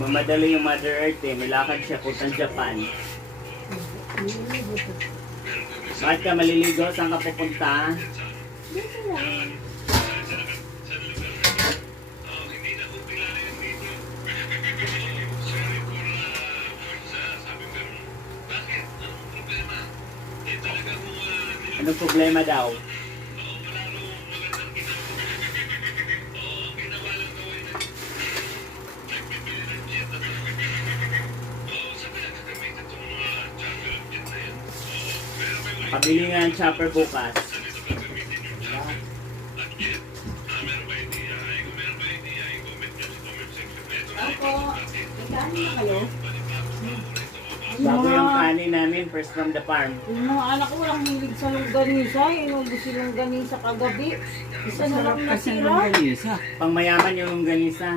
Mamadali yung Mother Earth eh. Nilakad siya puntang Japan. Bakit ka maliligo? Saan ka pupunta? Dito lang. Anong problema daw? Pabili nga ng chopper bukas. Ako, nagkaan na kayo? Bago yung kanin namin, first from the farm. Yung mga anak ko walang hilig sa longganisa. Inubos yung longganisa kagabi. Isa na lang Kasi natira. ng ganisa. Pang mayaman yung ganisa.